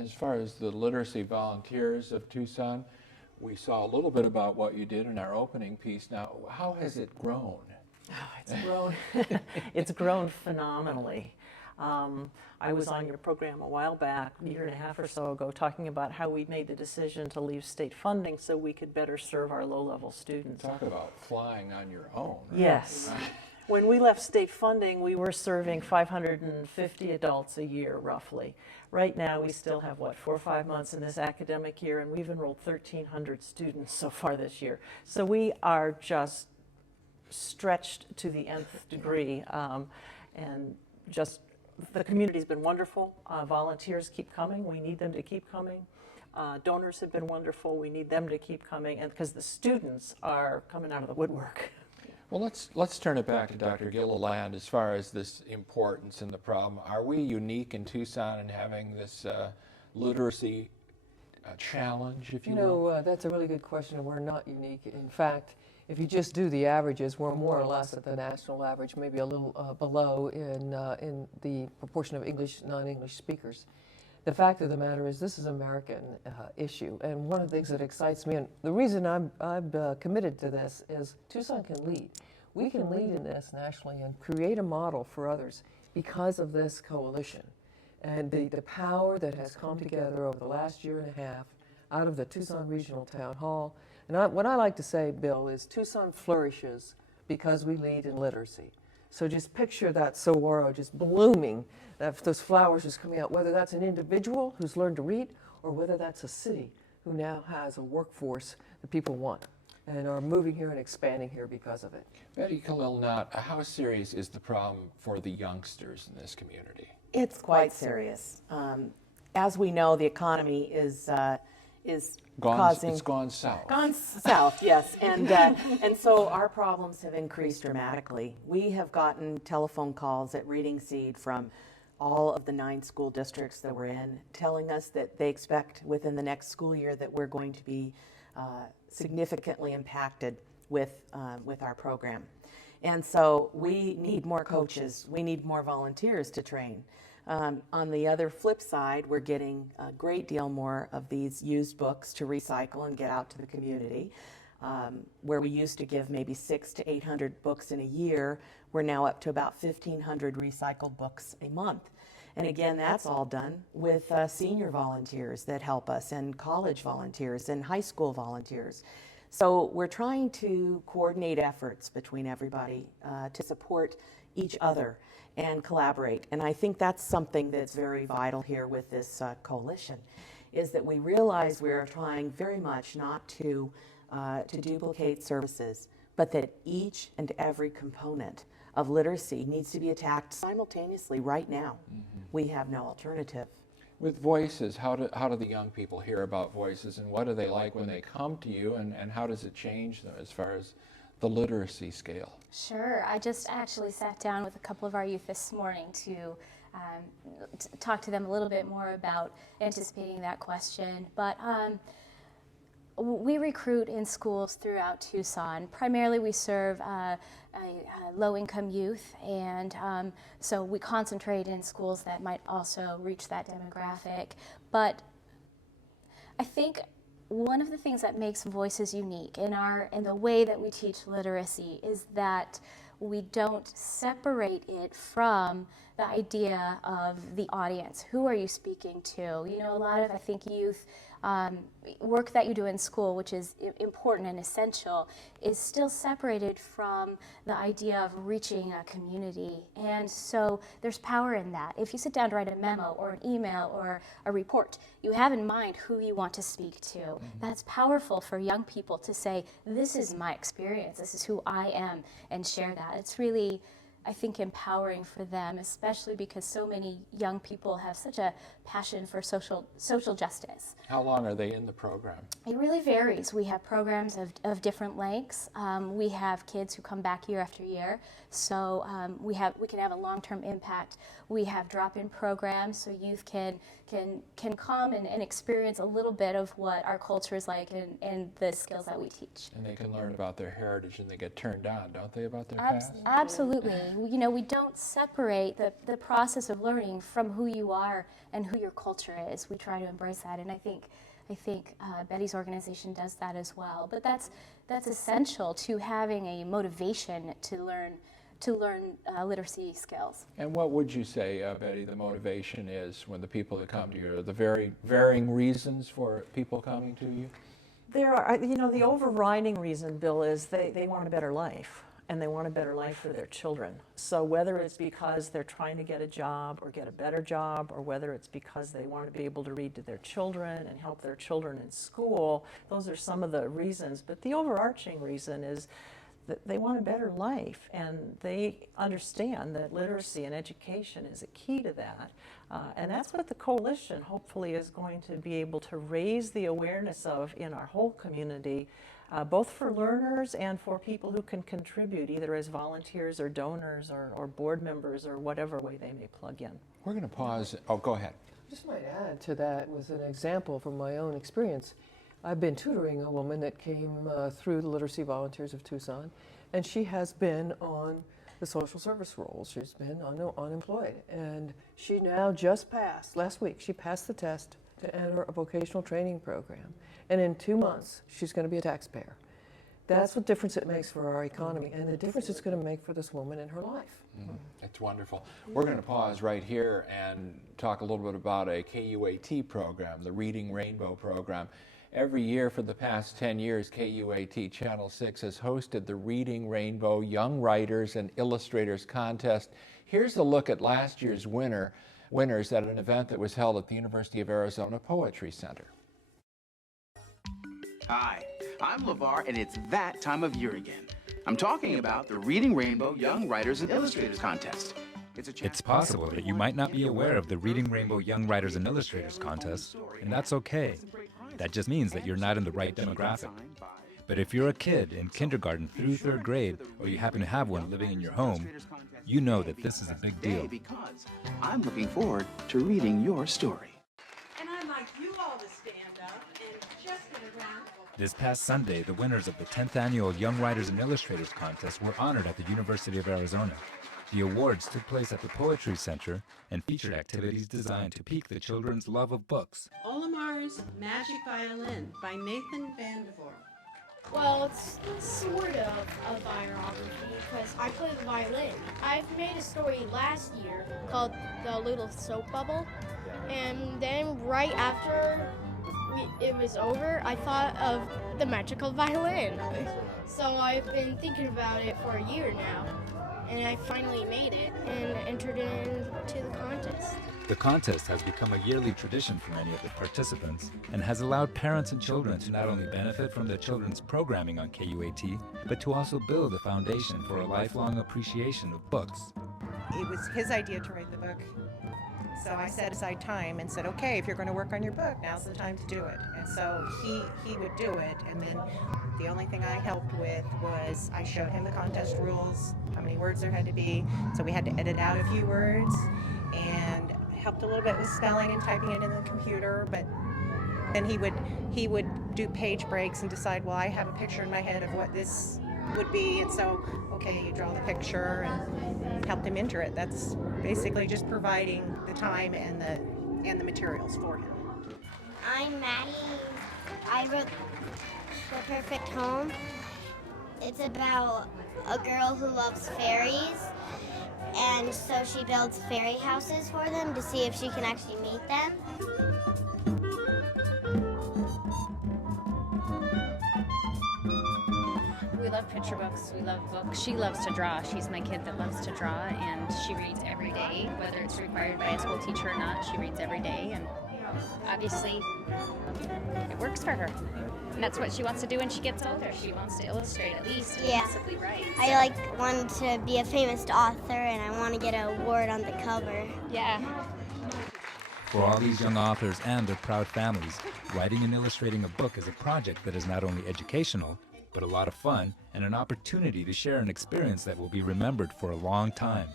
As far as the literacy volunteers of Tucson, we saw a little bit about what you did in our opening piece. Now, how has it grown? Oh, it's grown. It's grown phenomenally. I was on your program a while back, a year and a half or so ago, talking about how we made the decision to leave state funding so we could better serve our low-level students. Talk about flying on your own. Right? Yes. When we left state funding, we were serving 550 adults a year, roughly. Right now, we still have, 4 or 5 months in this academic year, and we've enrolled 1,300 students so far this year. So we are just stretched to the nth degree, and just the community's been wonderful. Volunteers keep coming. We need them to keep coming. Donors have been wonderful. We need them to keep coming, and because the students are coming out of the woodwork. Well, let's turn it back to Dr. Gilliland as far as this importance and the problem. Are we unique in Tucson in having this literacy challenge, if you will? That's a really good question. We're not unique. In fact, if you just do the averages, we're more or less at the national average, maybe a little below in the proportion of English, non-English speakers. The fact of the matter is this is an American issue, and one of the things that excites me, and the reason I'm committed to this, is Tucson can lead. We can lead in this nationally and create a model for others because of this coalition. And the power that has come together over the last year and a half out of the Tucson Regional Town Hall. And what I like to say, Bill, is Tucson flourishes because we lead in literacy. So just picture that saguaro just blooming, those flowers just coming out, whether that's an individual who's learned to read or whether that's a city who now has a workforce that people want and are moving here and expanding here because of it. Betty Khalil-Knott, how serious is the problem for the youngsters in this community? It's quite serious. As we know, the economy is causing... It's gone south. Gone south, yes. And so our problems have increased dramatically. We have gotten telephone calls at Reading Seed from all of the 9 school districts that we're in, telling us that they expect within the next school year that we're going to be significantly impacted with our program. And so we need more coaches. We need more volunteers to train. On the other flip side, we're getting a great deal more of these used books to recycle and get out to the community. Where we used to give maybe 600 to 800 books in a year, we're now up to about 1,500 recycled books a month. And again, that's all done with senior volunteers that help us, and college volunteers, and high school volunteers. So we're trying to coordinate efforts between everybody to support each other and collaborate. And I think that's something that's very vital here with this coalition, is that we realize we're trying very much not to duplicate services, but that each and every component of literacy needs to be attacked simultaneously right now. Mm-hmm. We have no alternative. With Voices, how do the young people hear about Voices, and what do they like when they come to you, and how does it change them as far as the literacy scale? Sure. I just actually sat down with a couple of our youth this morning to talk to them a little bit more about anticipating that question. But we recruit in schools throughout Tucson. Primarily we serve low-income youth, and so we concentrate in schools that might also reach that demographic. But I think one of the things that makes Voices unique in the way that we teach literacy is that we don't separate it from the idea of the audience. Who are you speaking to? You know, a lot of, I think, youth work that you do in school, which is important and essential, is still separated from the idea of reaching a community. And so there's power in that. If you sit down to write a memo or an email or a report, you have in mind who you want to speak to. Mm-hmm. That's powerful for young people to say, this is my experience, this is who I am, and share that. It's really, I think, empowering for them, especially because so many young people have such a passion for social justice. How long are they in the program? It really varies. We have programs of different lengths. We have kids who come back year after year, so we can have a long-term impact. We have drop-in programs, so youth can come and experience a little bit of what our culture is like and the skills that we teach. And they can learn about their heritage, and they get turned on, don't they, about their past? Absolutely. family. We don't separate the process of learning from who you are and who your culture is. We try to embrace that, and I think Betty's organization does that as well. But that's essential to having a motivation to learn literacy skills. And what would you say, Betty, the motivation is when the people that come to you, are the very varying reasons for people coming to you? There are, the overriding reason, Bill, is they want a better life, and they want a better life for their children. So whether it's because they're trying to get a job or get a better job, or whether it's because they want to be able to read to their children and help their children in school, those are some of the reasons. But the overarching reason is that they want a better life, and they understand that literacy and education is a key to that. And that's what the coalition hopefully is going to be able to raise the awareness of in our whole community, both for learners and for people who can contribute either as volunteers or donors or board members or whatever way they may plug in. We're going to pause. Oh, go ahead. I just might add to that with an example from my own experience. I've been tutoring a woman that came through the Literacy Volunteers of Tucson, and she has been on the social service rolls. She's been unemployed, and she now just passed, last week, she passed the test to enter a vocational training program, and in 2 months, she's going to be a taxpayer. That's what difference it makes for our economy, and the difference it's going to make for this woman in her life. It's wonderful. We're going to pause right here and talk a little bit about a KUAT program, the Reading Rainbow program. Every year for the past 10 years, KUAT Channel 6 has hosted the Reading Rainbow Young Writers and Illustrators Contest. Here's a look at last year's winners at an event that was held at the University of Arizona Poetry Center. Hi, I'm LeVar, and it's that time of year again. I'm talking about the Reading Rainbow Young Writers and Illustrators Contest. It's possible that you might not be aware of the Reading Rainbow Young Writers and Illustrators Contest, and that's okay. That just means that you're not in the right demographic. But if you're a kid in kindergarten through 3rd grade, or you happen to have one living in your home, you know that this is a big deal. Because I'm looking forward to reading your story. And I'd like you all to stand up and just get around. This past Sunday, the winners of the 10th Annual Young Writers and Illustrators Contest were honored at the University of Arizona. The awards took place at the Poetry Center and featured activities designed to pique the children's love of books. Olimar's Magic Violin by Nathan Vandervoort. Well, it's sort of a biography because I play the violin. I've made a story last year called The Little Soap Bubble, and then right after it was over, I thought of the magical violin. So I've been thinking about it for a year now, and I finally made it and entered into the contest. The contest has become a yearly tradition for many of the participants and has allowed parents and children to not only benefit from the children's programming on KUAT, but to also build a foundation for a lifelong appreciation of books. It was his idea to write the book. So I set aside time and said, okay, if you're going to work on your book, now's the time to do it. And so he would do it. And then the only thing I helped with was I showed him the contest rules, how many words there had to be. So we had to edit out a few words and helped a little bit with spelling and typing it in the computer. But then he would do page breaks and decide, well, I have a picture in my head of what this would be. And so, okay, you draw the picture and helped him enter it. That's basically just providing the time and the materials for him. I'm Maddie. I wrote The Perfect Home. It's about a girl who loves fairies, and so she builds fairy houses for them to see if she can actually meet them. We love picture books, we love books. She loves to draw. She's my kid that loves to draw, and she reads every day, whether it's required by a school teacher or not. She reads every day, and obviously it works for her. And that's what she wants to do when she gets older. She wants to illustrate at least, and possibly write. So. I want to be a famous author, and I want to get an award on the cover. Yeah. For all these young authors and their proud families, writing and illustrating a book is a project that is not only educational, but a lot of fun and an opportunity to share an experience that will be remembered for a long time.